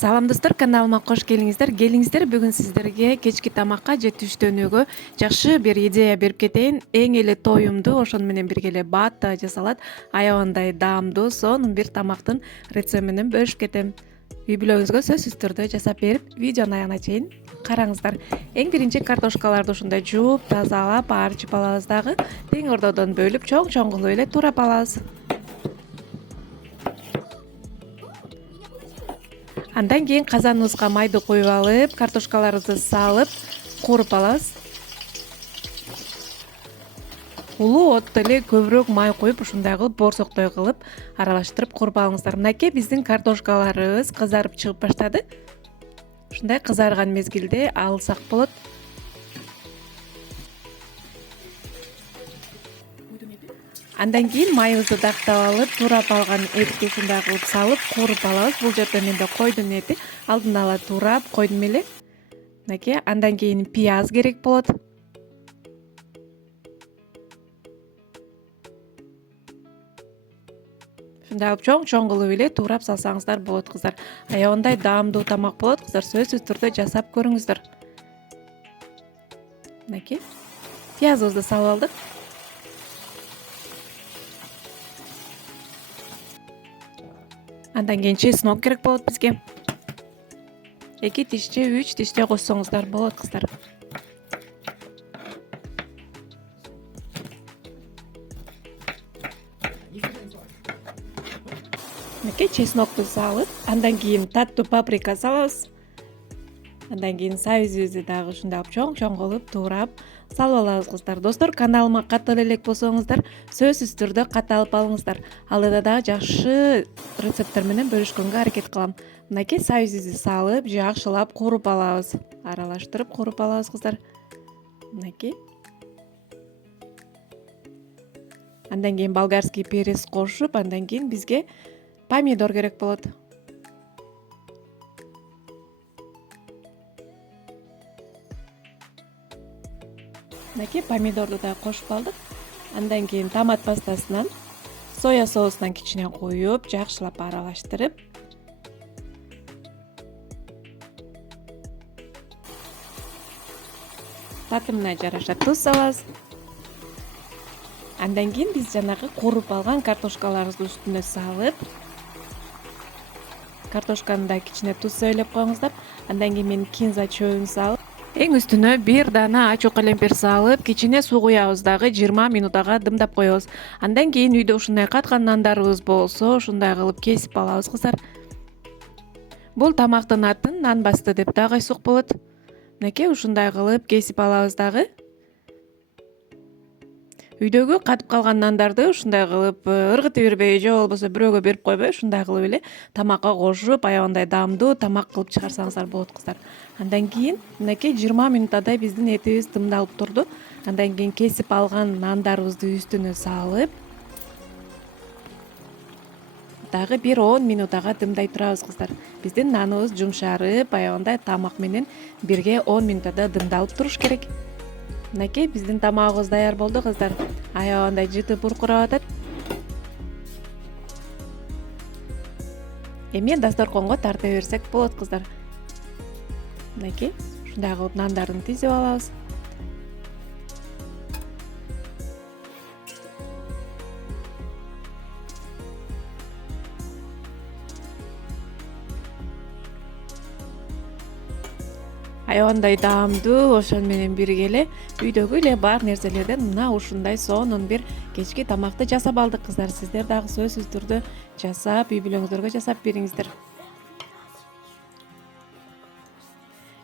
Салам достор, каналыма кош келиңиздер. Бүгүн сиздерге кечки тамакка же түштөнүүгө жакшы бир идея берип кетейин. Эң эле тоюмдуу, ошону менен бирге эле баатта жасалат. Аябандай даамдуу сонун бир тамактын рецепти менен бөлүшүп кетем. Үй бүлөңүзгө сөзсүз түрдө жасап берип, видеонун аягына чейин караңыздар. Эң биринчи картошкаларды ушундай жууп, тазалап, арчып алабыз дагы. Тең ордодон бөлүп, чоң кылып эле туурап алабыз. Андан кийин казаныбызга майды коюп алып, картошкаларыбызды салып, кууруп алабыз. Улуу отто эле көбүрөөк май коюп, ушундай кылып борсоктой кылып аралаштырып кууруп алыңыздар. Мынакей биздин картошкаларыбыз кызарып чыгып баштады. Ушундай кызарган мезгилде алсак болот. Андан кийин майыбызды дактап алып, туурап алган этти ушундай кылып салып, кууруп алабыз. Бул жерде менде койдун эти, алдын ала туурап койдум эле. Мынакей, андан кийин пияз керек болот. Ушундай кылып чоң кылып эле туурап салсаңыздар болот, кыздар. Аябандай даамдуу тамак болот, кыздар. Сөзсүз түрдө жасап көрүңүздөр. Мынакей, пиязыбызды салып алдык. Андан кийин чеснок керек болот бизге. 2 тишче, 3 тишче кошсоңуздар болот, кыздар. Мынакей чеснокду салып, андан кийин таттуу паприка салабыз. Андан кийин сабизибизди дагы ушундай чоң кылып туурап салып алабыз, кыздар. Достор, каналыма катуу элек болсоңуздар, сөзсүз түрдө катталып алыңыздар. Алда дагы жакшы рецепттер менен бөлүшкөнгө аракет кылам. Мынакей сабизибизди салып, жакшылап кууруп алабыз. Аралаштырып кууруп алабыз, кыздар. Мынакей. Андан кийин болгарский перец кошуп, андан кийин бизге помидор керек болот. Мынакей помидорду да кошуп алдык. Андан кийин томат пастасынан, соя соусунан кичине коюп, жакшылап аралаштырып, татымына жараша туз салабыз. Андан кийин биз жанагы кууруп алган картошкаларыбызды үстүнө салып, картошканы да кичине туз сойлоп коюңуздар. Андан кийин мен кинза чөбүн салып, эң үстүнө бир дана ачуу калемпир салып, кичине суу куябыз дагы 20 минутага дымдап коебуз. Андан кийин үйдө ушундай каткан нандарыбыз болсо, ушундай кылып кесип алабыз, кыздар. Бул тамактын атын нан басты деп дагы койсок болот. Мынакей ушундай кылып кесип алабыз дагы. Үйдөгү катып калган нандарды ушундай кылып ыргытып бербей, же болбосо бирөөгө берип койбой, ушундай кылып эле тамакка кошуп, аябандай даамдуу тамак кылып чыгарсаңыздар болот, кыздар. Андан кийин мынакей 20 минуттадай биздин этибиз дымдалып турду. Андан кийин кесип алган нандарыбызды үстүнө салып, дагы бир 10 минутага дымдай турабыз, кыздар. Биздин наныбыз жумшарып, аябандай тамак менен бирге 10 минутада дымдалып туруш керек. Мынакей биздин тамагыбыз даяр болду, кыздар. Аябандай жыты буркурап атат. Эми дасторконго тарта берсек болот, кыздар. Мынакей ушундай кылып нандарын тизип алабыз. Аябандай даамдуу, ошону менен бирге эле үйдөгү эле бар нерселерден мына ушундай сонун бир кечки тамакты жасап алдык, кыздар. Сиздер дагы сөзсүз түрдө жасап, үй бүлөңүздөргө жасап бериңиздер.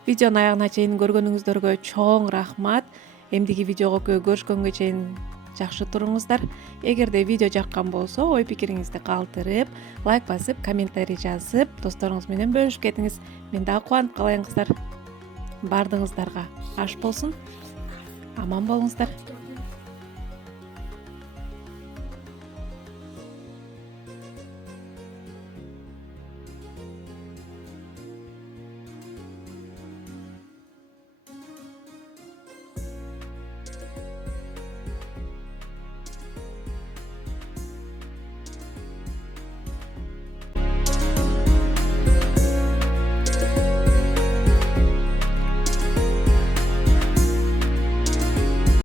Видеонун аягына чейин көргөнүңүздөргө чоң рахмат. Эмдиги видеого көрүшкөнгө чейин жакшы туруңуздар. Эгерде видео жаккан болсо, ой пикириңизди калтырып, лайк басып, комментарий жазып, досторуңуз менен бөлүшүп кетиңиз. Мен дагы кубанып калайын, кыздар. Бардыгыңыздарга аш болсун. Аман болуңуздар.